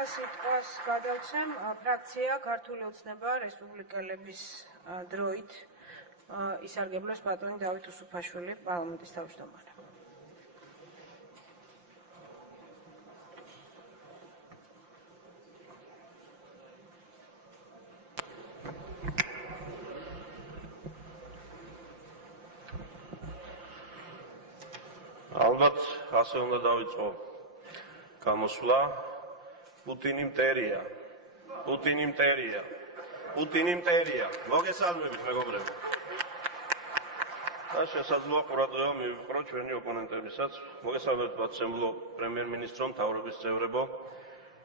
ახალ სიტყვას გადავცემ ფრაქცია ქართული ოცნება რესპუბლიკელების დროით ისარგებლოს პატრონი დავით უსუფაშვილი პარლამენტის თავმჯდომარე. ალბათ ასე უნდა დავიწყო გამოსვლა პუტინი მტერია მოგესალმებით მეგობრებო და შესაძლოა ყურადღება მივიყროთ ჩვენი ოპონენტებისაც მოგესალმებით ბაცემლო პრემიერ-მინისტრო მთავრობის წევრებო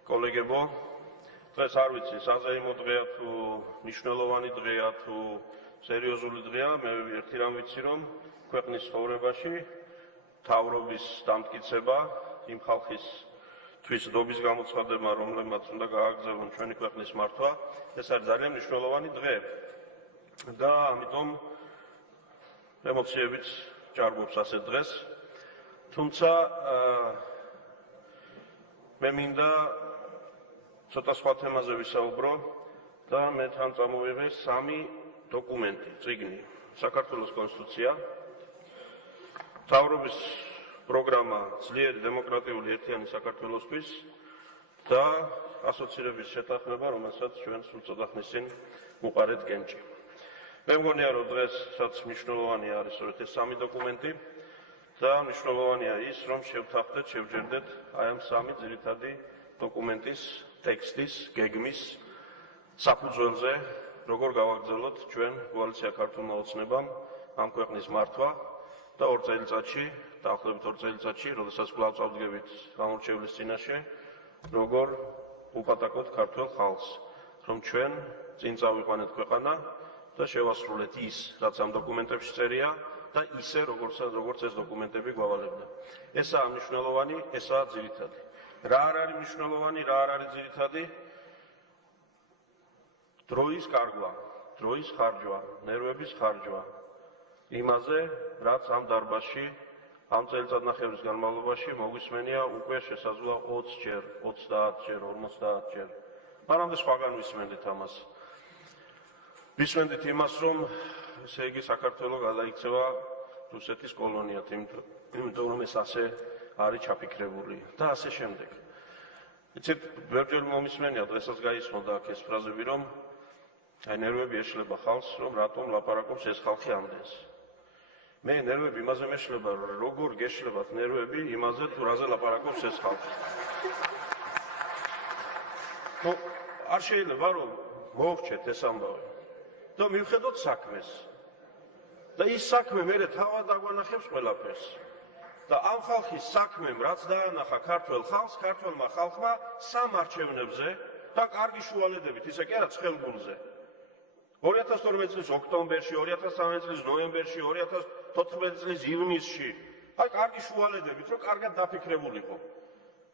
კოლეგებო დღეს არ ვიცი საზეიმო დღეა თუ მნიშვნელოვანი დღეა თუ სერიოზული დღეა მე ერთი რამ ვიცი რომ ქვეყნის ცხოვრებაში თავრობის დამტკიცება იმ ხალხის თვისდობის გამოცხადება რომლებმაც უნდა გააგრძელონ ჩვენი ქვეყნის მართვა ეს არის ძალიან მნიშვნელოვანი დღე და ამიტომ ემოციებიც ჭარბობს ასეთ დღეს თუმცა მე მინდა ცოტა სხვა თემაზე ვისაუბრო და მე თან წამოვიღე სამი დოკუმენტი წიგნი საქართველოს კონსტიტუცია თავრობის პროგრამა ძლიერი დემოკრატიული ერთიანი საქართველოსთვის და ასოცირების შეთანხმება, რომელსაც ჩვენ სულ ცოტა ხნის წინ უყარეთ კენჭი. მე მგონია, რომ დღეს რაც მნიშვნელოვანი არის სწორედ ეს სამი დოკუმენტი და მნიშვნელოვანია ის, რომ შევთანხმდეთ, შევჯერდეთ აი ამ სამი ძირითადი დოკუმენტის ტექსტის, გეგმის საფუძველზე, როგორ გავაგრძელოთ ჩვენ კოალიცია ქართულმა ოცნებამ ამ ქვეყნის მართვა და 2 წელიწადში, დაახლოებით 2 წელიწადში, როდესაც კვლავ წავდგებით გამორჩევლის წინაშე, როგორ უპატაკოთ ქართველ ხალხს, რომ ჩვენ წინ წავიყვანეთ ქვეყანა და შევასრულეთ ის, რაც ამ დოკუმენტებში წერია და ისე, როგორც ეს დოკუმენტები გვავალებდა. ესაა მნიშვნელოვანი, ესაა ძირითადი. რა არ არის მნიშვნელოვანი, რა არ არის ძირითადი? დროის კარგვა, დროის ხარჯვა, ნერვების ხარჯვა. იმაზე, რაც ამ დარბაზში ამ წელიწადნახევრის განმავლობაში მოგვისმენია უკვე შესაძლოა 20 ჯერ, 30 ჯერ, 50 ჯერ. მანამდე სხვაგან ვისმენდით ამას. ვისმენდით იმას, რომ ესე იგი საქართველო გადაიქცევა რუსეთის კოლონიად, იმიტომ რომ ეს ასე არის ჩაფიქრებული და ასე შემდეგ. იცით, ბევრჯერ მომისმენია, დღესაც გაისმოდა აქ ეს ფრაზები, რომ აი ნერვები ეშლება ხალხს, რომ რატომ ლაპარაკობს ეს ხალხი ამდენს. მე ნერვები იმაზე მეშლება, როგორ გეშლებათ ნერვები იმაზე, თუ რაზე ლაპარაკობს ეს ხალხი. არ შეიძლება რომ მოვხჩეთ ეს ამბავი და მივხედოთ საქმეს. და ის საქმე მერე თავად აგვანახებს ყველაფერს. და ამ ხალხის საქმემ, რაც დაანახა ქართველ ხალხს, ქართველმა ხალხმა სამ არჩევნებზე და კარგი შუალედებით, ისე კი არა ცხელგულზე. 2012 წლის ოქტომბერში, 2013 წლის ნოემბერში, 2014 წლის ივნისში, აი კარგი შუალედებით, რომ კარგად დაფიქრებულიყო.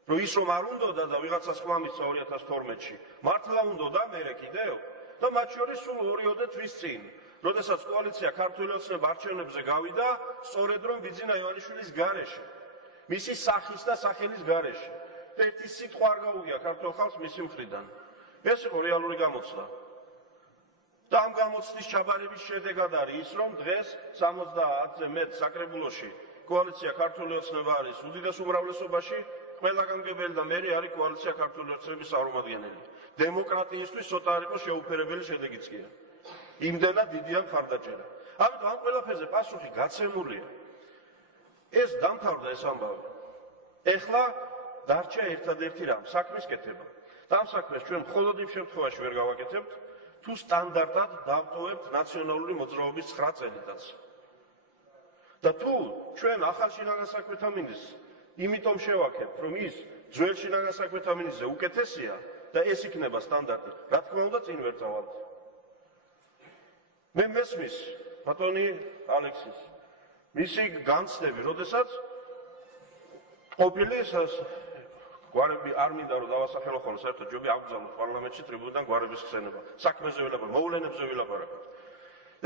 რომ ის რომ არ უნდოდა და ვიღაცა სხვა მისცა 2012-ში, მართლა უნდოდა მერე კიდევ და მათ შორის სულ 2 თვის წინ, როდესაც კოალიცია ქართული ოცნება არჩევნებზე გავიდა, სწორედ რომ ბიძინა ივანიშვილის გარეშე, მისი სახის და სახელის გარეშე. ერთი სიტყვა არ გაუგია ქართულ ხალხს მისი მხრიდან. ეს იყო რეალური გამოცდა. და ამ გამოცდის ჩაბარების შედეგად არის ის, რომ დღეს 70-ზე მეტ საკრებულოში კოალიცია ქართული ოცნება არის უდიდეს უმრავლესობაში, ყველა გამგებელი და მერი არის კოალიცია ქართული ოცნების წარმომადგენელი. დემოკრატიისთვის ცოტა არ იყოს შეუფერებელი შედეგიც კი არა. იმდენად დიდია მხარდაჭერა. ამიტომ ამ ყველაფერზე პასუხი გაცემულია. ეს დამთავრდა ეს ამბავი. ეხლა დარჩა ერთადერთი რამ, საქმის კეთება. და ამ საქმეს ჩვენ მხოლოდ იმ შემთხვევაში ვერ გავაკეთებთ, თუ სტანდარტად დავტოვებთ ნაციონალური მოძრაობის 9 წელიწადს. და თუ ჩვენ ახალ შინაგან საქმეთა მინისტრს იმიტომ შევაქებთ, რომ ის ძველ შინაგან საქმეთა მინისტრზე უკეთესია და ეს იქნება სტანდარტი, რა თქმა უნდა წინ ვერ წავალთ. მე მესმის ბატონი ალექსის მისი განცდები, როდესაც ყოფილი გვარები არ მინდა რომ დავასახელო ხოლმე, საერთოდ ჯობი აღგზავნოთ პარლამენტში ტრიბუნიდან გვარების ხსენება. საქმეზე ვილაპარაკოთ, მოვლენებზე ვილაპარაკოთ.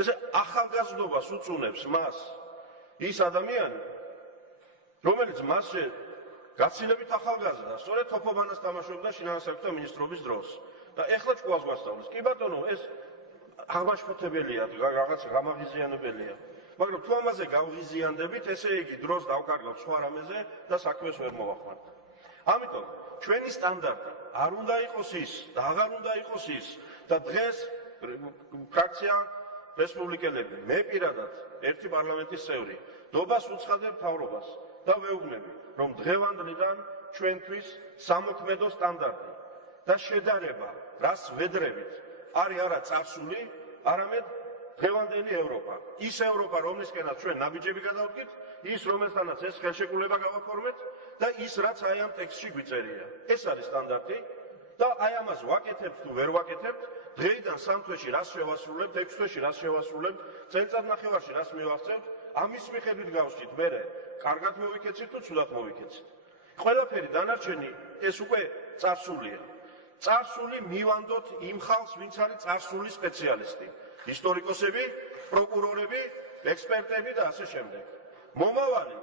ესე ახალგაზრდობას უწუნებს მას ის ადამიანი, რომელიც მასზე გაცილებით ახალგაზრდა, სწორედ თოფობანას თამაშობდა შინაგანსაკუთრებათა მინისტრობის დროს. და ეხლა ჭკუას გვასწავლის. კი ბატონო, ეს აღმაშფოთებელია, რაღაც გამაღიზიანებელია. მაგრამ თუ ამაზე გავღიზიანდებით, ესე იგი დროს დავკარგავთ სხვა რამეზე და საქმეს ვერ მოვახმართ. ამიტომ ჩვენი სტანდარტი არ უნდა იყოს ის და აღარ უნდა იყოს ის და დღეს ფრაქცია რესპუბლიკელები, მე პირადად ერთი პარლამენტის წევრი, დობას უცხადებ მთავრობას და ვეუბნები, რომ დღევანდლიდან ჩვენთვის სამოქმედო სტანდარტი და შედარება, რას ვედრებით, არის არა წარსული, არამედ დღევანდელი ევროპა. ის ევროპა, რომლისკენაც ჩვენ ნაბიჯები გადავდგით, ის რომელთანაც ეს ხელშეკრულება გავაფორმეთ და ის რაც აი ამ ტექსტში გვიწერია. ეს არის სტანდარტი და აი ამას ვაკეთებთ თუ ვერ ვაკეთებთ, დღეიდან 3 თვეში რას შევასრულებთ, 6 თვეში რას შევასრულებთ, წელიწადნახევარში რას მივახცევთ, ამის მიხედვით გავსჯით, მერე კარგად მოვიქეცით თუ ცუდად მოვიქეცით. ყველაფერი დანარჩენი ეს უკვე წარსულია. წარსული მივანდოთ იმ ხალხს, ვინც არის წარსული სპეციალისტი. ისტორიკოსები, პროკურორები, ექსპერტები და ასე შემდეგ. მომავალი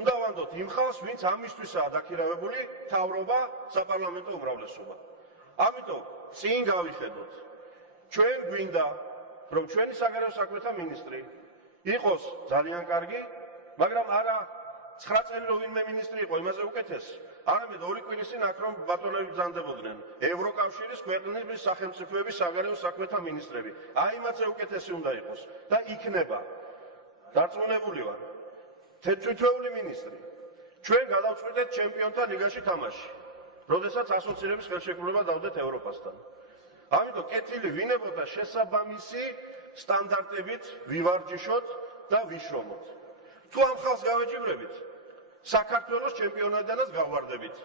უნდა ვანდოთ იმ ხალხს, ვინც ამისთვისაა დაქირავებული მთავრობა, საპარლამენტო უმრავლესობა. ამიტომ წინ გავიხედოთ. ჩვენ გვინდა, რომ ჩვენი საგარეო საქმეთა მინისტრი იყოს ძალიან კარგი, მაგრამ არა 9 წელი რო ვინმე მინისტრი იყო, იმაზე უკეთეს. არამედ 2 კვირის წინ აქ რომ ბატონები ბრძანდებოდნენ, ევროკავშირის ქვეყნების სახელმწიფოების საგარეო საქმეთა მინისტრები. აი იმაზე უკეთესი უნდა იყოს და იქნება. დარწმუნებული ვარ. თვითმფრინავი მინისტრი. ჩვენ გადავწყვეტეთ ჩემპიონთა ლიგაში თამაში, როდესაც ასოცირების ხელშეკრულება დავდეთ ევროპასთან. ამიტომ კეთილი ვინებოდა შესაბამისი სტანდარტებით ვივარჯიშოთ და ვიშრომოთ. თუ ამ ხალხს გავეჯიბრებით, საქართველოს ჩემპიონატიდანაც გავვარდებით.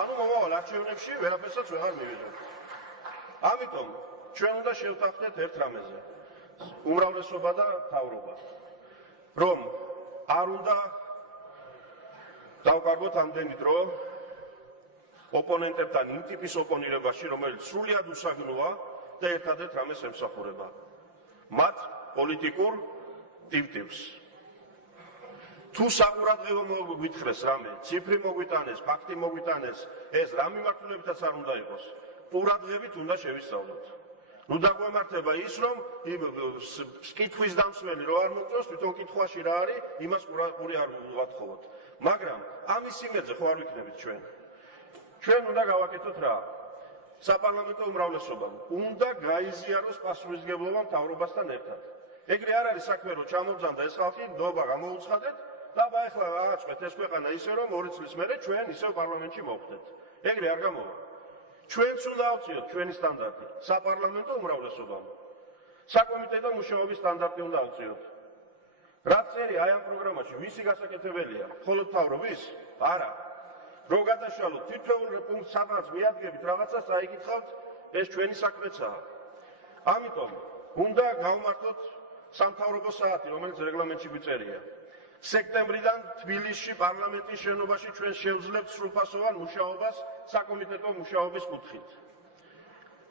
ანუ მომავალ არჩევნებში ვერაფერსაც ვეღარ მივიღებთ. ამიტომ ჩვენ უნდა შევთანხმდეთ ერთ რამეზე, უმრავლესობა და მთავრობა, რომ არ უნდა დავკარგოთ ამდენი დრო ოპონენტებთან იმ ტიპის ოპონირებაში, რომელიც სრულად უსაგნოა და ერთადერთ რამეს ემსახურება. მათ პოლიტიკურ ტიპს. თუ საყურადღებო მოგვითხრეს რამე, ციფრი მოგვიტანეს, ფაქტი მოგვიტანეს, ეს რა მიმართულებითაც არ უნდა იყოს. ყურადღებით უნდა შევისწავლოთ. ნუ დაგვემართება ის, რომ კითხვის დამსველი რო არ მოგწევს, თვითონ კითხვაში რა არის, იმას ყური არ ვათხოვოთ. მაგრამ ამის იმედზე ხო არ ვიქნებით ჩვენ. ჩვენ უნდა გავაკეთოთ რა? საპარლამენტო უმრავლესობამ უნდა გაიზიაროს პასუხისმგებლობა მთავრობასთან ერთად. ეგრე არ არის საქმე, რომ ჩამოვძანდა ეს ხალხი, ნდობა გამოუცხადეთ და ახლა ააწყვეთ ეს ქვეყანა ისე, რომ 2 წლის მერე ჩვენ ისევ პარლამენტში მოვხდეთ. ეგრე არ გამოვა. ჩვენც უნდა ავწიოთ ჩვენი სტანდარტი საპარლამენტო უმრავლესობამ. საკომიტეტო მუშაობის სტანდარტი უნდა ავწიოთ. რაც წერია აი ამ პროგრამაში, ვისი გასაკეთებელია? მხოლოდ მთავრობის? არა. რო გადაშალოთ თითოეულ პუნქტს სადაც მიადგებით რაღაცას აიკითხავთ, ეს ჩვენი საქმეცაა. ამიტომ უნდა გავმართოთ სამთავრობო საათი, რომელიც რეგლამენტში გვიწერია. სექტემბრიდან თბილისში პარლამენტის შენობაში ჩვენ შევძლებთ სრულფასოვან მუშაობას საკომიტეტო მუშაობის კუთხით.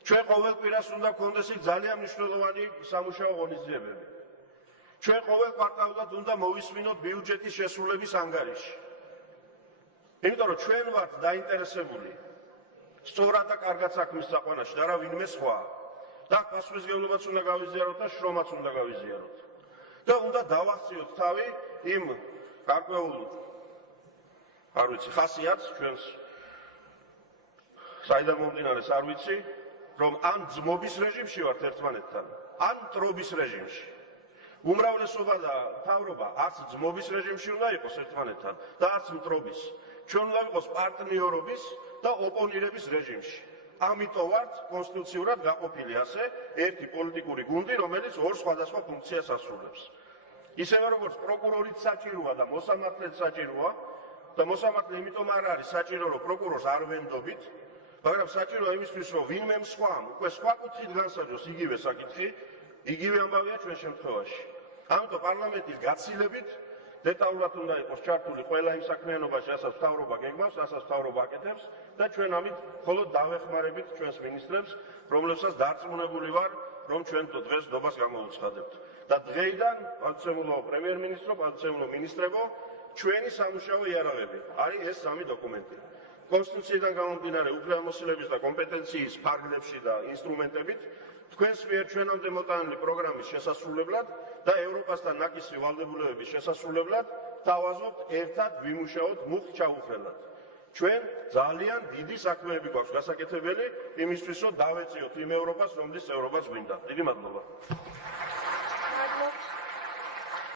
ჩვენ ყოველ კვირას უნდა გქონდეს იქ ძალიან მნიშვნელოვანი სამუშაო ღონისძიებები. ჩვენ ყოველ კვარტალად უნდა მოვისმინოთ ბიუჯეტის შესრულების ანგარიში. იმიტომ რომ ჩვენ ვართ დაინტერესებული სწორად და კარგად საქმის საყვანაში და რა ვინმე სხვა. და პასუხისმგებლობაც უნდა გავიზიაროთ და შრომაც უნდა გავიზიაროთ. და უნდა დავახციოთ თავი იმ გარკვეულ ხასიათს ჩვენს საიდან მომდინარეობს არ ვიცი, რომ ან ძმობის რეჟიმში ვართ ერთმანეთთან, ან მტრობის რეჟიმში. უმრავლესობა და მთავრობა არც ძმობის რეჟიმში უნდა იყოს ერთმანეთთან და არც მტრობის. ჩვენ უნდა ვიყოს პარტნიორობის და ოპონირების რეჟიმში. ამიტომ ვართ კონსტიტუციურად გაყოფილი ასე ერთი პოლიტიკური გუნდი, რომელიც 2 სხვადასხვა ფუნქციას ასრულებს. ისევე როგორც პროკურორიც საჭიროა და მოსამართლეც საჭიროა და მოსამართლე იმიტომ არ არის საჭირო, რომ პროკურორს არ ვენდობით, მაგრამ საჭიროა იმისთვის, რომ ვინმე სხვამ უკვე სხვა კუთხით განსაჯოს იგივე საკითხი, იგივე ამბავია ჩვენ შემთხვევაში. ამიტომ პარლამენტის გაცილებით დეტალურად უნდა იყოს ჩართული ყველა იმ საქმიანობაში, რასაც მთავრობა გეგმავს, რასაც მთავრობა აკეთებს და ჩვენ ამით მხოლოდ დავეხმარებით ჩვენს მინისტრებს, რომლებსაც დარწმუნებული ვარ, რომ ჩვენ დღეს ნდობას გამოვუცხადებთ. და დღეიდან, პატივცემულო პრემიერ-მინისტრო, პატივცემულო მინისტრებო, ჩვენი სამუშაო იარაღები. არის ეს სამი დოკუმენტი. კონსტიტუციიდან გამომდინარე უფლებამოსილების და კომპეტენციის ფარგლებში და ინსტრუმენტებით თქვენს მიერ ჩვენამდე მოტანილი პროგრამის შესასრულებლად და ევროპასთან ნაკისრი ვალდებულებების შესასრულებლად თავაზობთ ერთად ვიმუშაოთ მუხტ ჩაუხრელად. ჩვენ ძალიან დიდი საქმეები გვაქვს გასაკეთებელი იმისთვის, რომ დავეწიოთ იმ ევროპას, რომლის წევრობაც გვინდა. დიდი მადლობა.